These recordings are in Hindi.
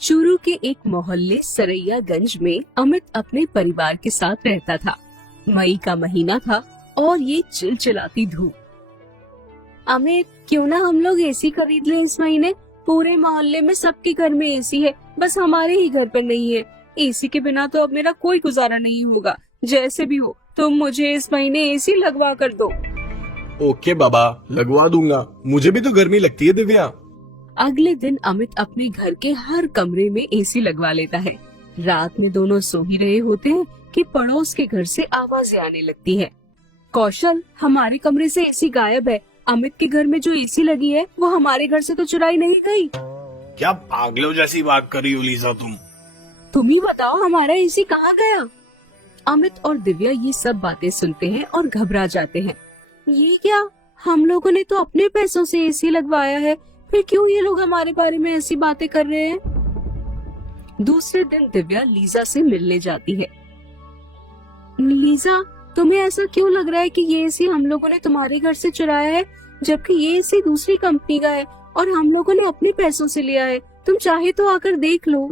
चूरू के एक मोहल्ले सरैयागंज में अमित अपने परिवार के साथ रहता था। मई का महीना था और ये चिलचिलाती धूप। अमित, क्यों ना हम लोग एसी खरीद लें इस महीने। पूरे मोहल्ले में सबके घर में एसी है, बस हमारे ही घर पर नहीं है। एसी के बिना तो अब मेरा कोई गुजारा नहीं होगा। जैसे भी हो तुम मुझे इस महीने एसी लगवा कर दो। ओके बाबा, लगवा दूंगा। मुझे भी तो गर्मी लगती है दिव्या। अगले दिन अमित अपने घर के हर कमरे में एसी लगवा लेता है। रात में दोनों सो ही रहे होते हैं कि पड़ोस के घर से आवाजें आने लगती है। कौशल, हमारे कमरे से एसी गायब है। अमित के घर में जो एसी लगी है वो हमारे घर से तो चुराई नहीं गई। क्या पागलों जैसी बात कर रही हो लीजा तुम ही बताओ, हमारा एसी कहाँ गया। अमित और दिव्या ये सब बातें सुनते हैं और घबरा जाते हैं। ये क्या, हम लोगों ने तो अपने पैसों से एसी लगवाया है, फिर क्यों ये लोग हमारे बारे में ऐसी बातें कर रहे हैं। दूसरे दिन दिव्या लीजा से मिलने जाती है। लीजा, तुम्हें ऐसा क्यों लग रहा है कि ये एसी हम लोगों ने तुम्हारे घर से चुराया है, जबकि ये एसी दूसरी कंपनी का है और हम लोगों ने अपने पैसों से लिया है। तुम चाहे तो आकर देख लो।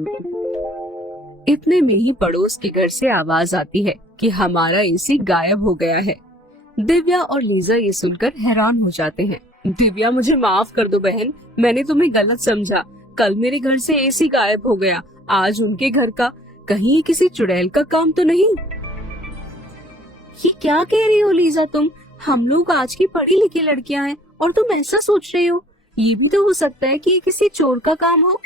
इतने में ही पड़ोस के घर से आवाज आती है कि हमारा एसी गायब हो गया है। दिव्या और लीजा ये सुनकर हैरान हो जाते हैं। दिव्या, मुझे माफ कर दो बहन, मैंने तुम्हें गलत समझा। कल मेरे घर से एसी गायब हो गया, आज उनके घर का। कहीं किसी चुड़ैल का काम तो नहीं। ये क्या कह रही हो लीजा तुम? हम लोग आज की पढ़ी लिखी लड़कियां हैं और तुम ऐसा सोच रही हो? ये भी तो हो सकता है कि ये किसी चोर का काम हो।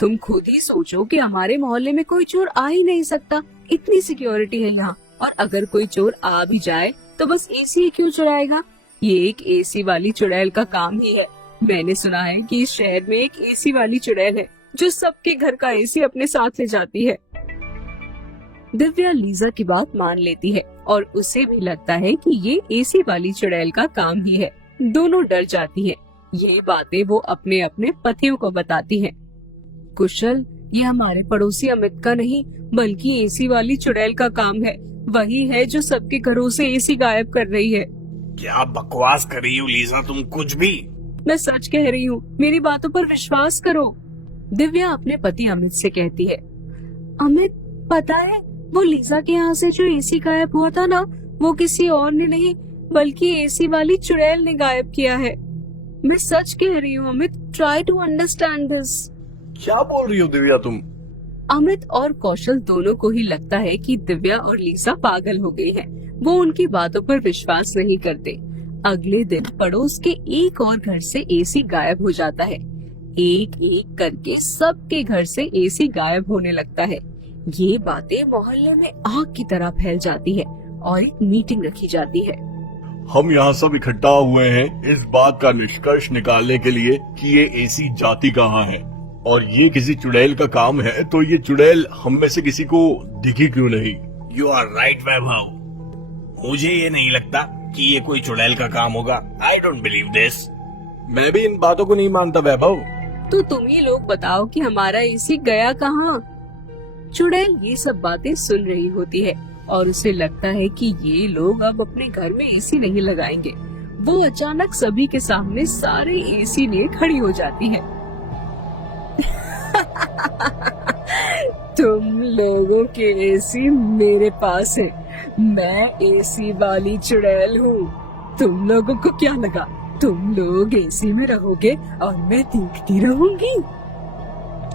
तुम खुद ही सोचो कि हमारे मोहल्ले में कोई चोर आ ही नहीं सकता, इतनी सिक्योरिटी है यहाँ। और अगर कोई चोर आ भी जाए तो बस एसी क्यों चुराएगा? ये एक एसी वाली चुड़ैल का काम ही है। मैंने सुना है कि इस शहर में एक एसी वाली चुड़ैल है जो सबके घर का एसी अपने साथ ले जाती है। दिव्या लीजा की बात मान लेती है और उसे भी लगता है कि ये एसी वाली चुड़ैल का काम ही है। दोनों डर जाती हैं। ये बातें वो अपने अपने पतियों को बताती हैं। कुशल, ये हमारे पड़ोसी अमित का नहीं बल्कि एसी वाली चुड़ैल का काम है। वही है जो सबके घरों से एसी गायब कर रही है। क्या बकवास कर रही हो लीजा तुम कुछ भी। मैं सच कह रही हूँ, मेरी बातों पर विश्वास करो। दिव्या अपने पति अमित से कहती है। अमित, पता है वो लीजा के यहाँ से जो एसी गायब हुआ था ना, वो किसी और ने नहीं बल्कि एसी वाली चुड़ैल ने गायब किया है। मैं सच कह रही हूँ Amit, try to understand this. क्या बोल रही हो दिव्या तुम? अमित और कौशल दोनों को ही लगता है कि दिव्या और लीजा पागल हो गई हैं। वो उनकी बातों पर विश्वास नहीं करते। अगले दिन पड़ोस के एक और घर से एसी गायब हो जाता है। एक एक करके सबके घर से एसी गायब होने लगता है। ये बातें मोहल्ले में आग की तरह फैल जाती है और एक मीटिंग रखी जाती है। हम यहाँ सब इकट्ठा हुए हैं इस बात का निष्कर्ष निकालने के लिए कि ये एसी जाती कहाँ है और ये किसी चुड़ैल का काम है, तो ये चुड़ैल हम में से किसी को दिखी क्यों नहीं? यू आर राइट वैभव, मुझे ये नहीं लगता कि ये कोई चुड़ैल का काम होगा। I don't believe this. मैं भी इन बातों को नहीं मानता वैभव। तो तुम ही लोग बताओ कि हमारा एसी गया कहाँ? चुड़ैल ये सब बातें सुन रही होती है और उसे लगता है कि ये लोग अब अपने घर में एसी नहीं लगाएंगे। वो अचानक सभी के सामने सारे एसी लिए खड़ी हो जाती है। तुम लोगों के एसी मेरे पास है। मैं एसी वाली चुड़ैल हूँ। तुम लोगों को क्या लगा तुम लोग एसी में रहोगे और मैं देखती रहूंगी?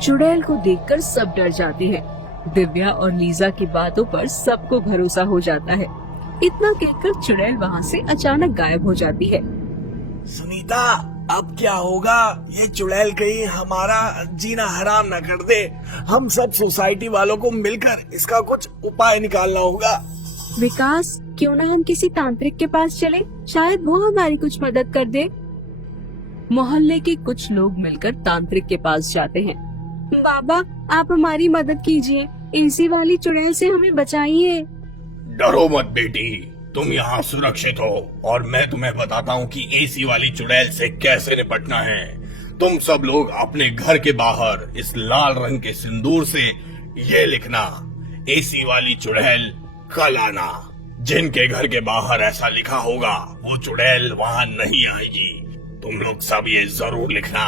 चुड़ैल को देखकर सब डर जाते हैं। दिव्या और लीजा की बातों पर सबको भरोसा हो जाता है। इतना कहकर चुड़ैल वहाँ से अचानक गायब हो जाती है। सुनीता, अब क्या होगा? ये चुड़ैल कहीं हमारा जीना हराम न कर दे। हम सब सोसाइटी वालों को मिलकर इसका कुछ उपाय निकालना होगा। विकास, क्यों ना हम किसी तांत्रिक के पास चले, शायद वो हमारी कुछ मदद कर दे। मोहल्ले के कुछ लोग मिलकर तांत्रिक के पास जाते हैं। बाबा, आप हमारी मदद कीजिए, एसी वाली चुड़ैल से हमें बचाइए। डरो मत बेटी, तुम यहाँ सुरक्षित हो और मैं तुम्हें बताता हूँ कि एसी वाली चुड़ैल से कैसे निपटना है। तुम सब लोग अपने घर के बाहर इस लाल रंग के सिंदूर से ये लिखना, एसी वाली चुड़ैल कल आना। जिनके घर के बाहर ऐसा लिखा होगा वो चुड़ैल वहाँ नहीं आएगी। तुम लोग सब ये जरूर लिखना,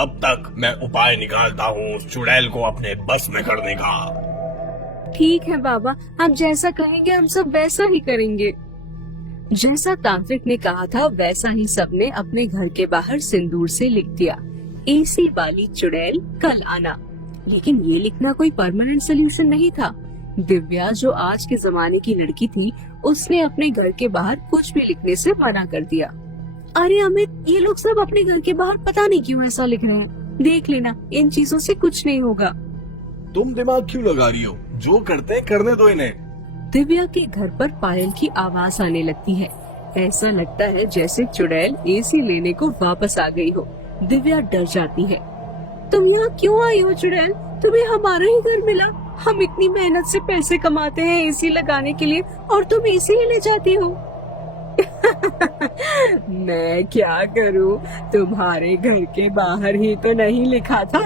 तब तक मैं उपाय निकालता हूँ उस चुड़ैल को अपने बस में करने का। ठीक है बाबा, आप जैसा कहेंगे हम सब वैसा ही करेंगे। जैसा तांत्रिक ने कहा था वैसा ही सबने अपने घर के बाहर सिंदूर से लिख दिया, एसी वाली चुड़ैल कल आना। लेकिन ये लिखना कोई परमानेंट सोल्यूशन नहीं था। दिव्या जो आज के जमाने की लड़की थी, उसने अपने घर के बाहर कुछ भी लिखने से मना कर दिया। अरे अमित, ये लोग सब अपने घर के बाहर पता नहीं क्यों ऐसा लिख रहे हैं। देख लेना, इन चीजों से कुछ नहीं होगा। तुम दिमाग क्यों लगा रही हो? जो करते हैं करने दो इन्हें। दिव्या के घर पर पायल की आवाज आने लगती है। ऐसा लगता है जैसे चुड़ैल एसी लेने को वापस आ गई हो। दिव्या डर जाती है। तुम यहाँ क्यों आई हो चुड़ैल? तुम्हें हमारा ही घर मिला। हम इतनी मेहनत से पैसे कमाते हैं एसी लगाने के लिए और तुम एसी लेने जाती हो। मैं क्या करूँ, तुम्हारे घर के बाहर ही तो नहीं लिखा था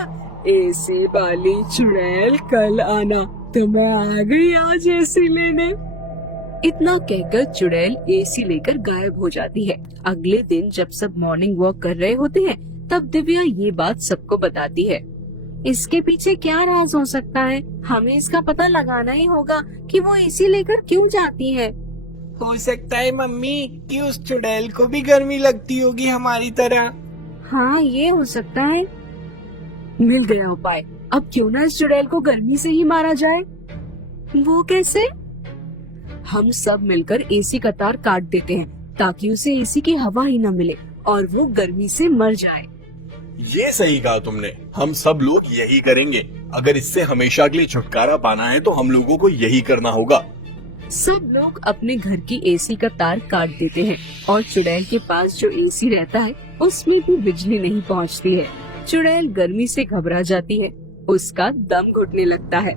एसी वाली चुड़ैल कल आना, तो मैं आ गई आज एसी लेने। इतना कहकर चुड़ैल एसी लेकर गायब हो जाती है। अगले दिन जब सब मॉर्निंग वॉक कर रहे होते हैं, तब दिव्या ये बात सबको बताती है। इसके पीछे क्या राज हो सकता है? हमें इसका पता लगाना ही होगा कि वो एसी लेकर क्यों जाती है। हो सकता है मम्मी कि उस चुड़ैल को भी गर्मी लगती होगी हमारी तरह। हाँ, ये हो सकता है। मिल गया उपाय। अब क्यों ना इस चुड़ैल को गर्मी से ही मारा जाए। वो कैसे? हम सब मिलकर एसी का तार काट देते हैं ताकि उसे एसी की हवा ही न मिले और वो गर्मी से मर जाए। ये सही कहा तुमने, हम सब लोग यही करेंगे। अगर इससे हमेशा के लिए छुटकारा पाना है तो हम लोगों को यही करना होगा। सब लोग अपने घर की एसी का तार काट देते हैं और चुड़ैल के पास जो एसी रहता है उसमें भी बिजली नहीं पहुंचती है। चुड़ैल गर्मी से घबरा जाती है, उसका दम घुटने लगता है।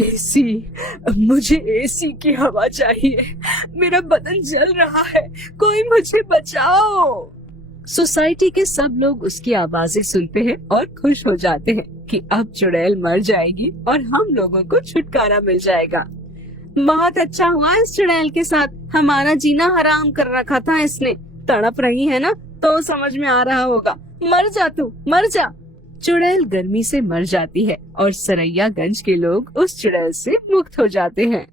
एसी, मुझे एसी की हवा चाहिए, मेरा बदन जल रहा है, कोई मुझे बचाओ। सोसाइटी के सब लोग उसकी आवाजें सुनते हैं और खुश हो जाते हैं कि अब चुड़ैल मर जाएगी और हम लोगों को छुटकारा मिल जाएगा। बहुत अच्छा हुआ इस चुड़ैल के साथ, हमारा जीना हराम कर रखा था इसने। तड़प रही है ना, तो समझ में आ रहा होगा। मर जा तू, मर जा। चुड़ैल गर्मी से मर जाती है और सरैयागंज के लोग उस चुड़ैल से मुक्त हो जाते हैं।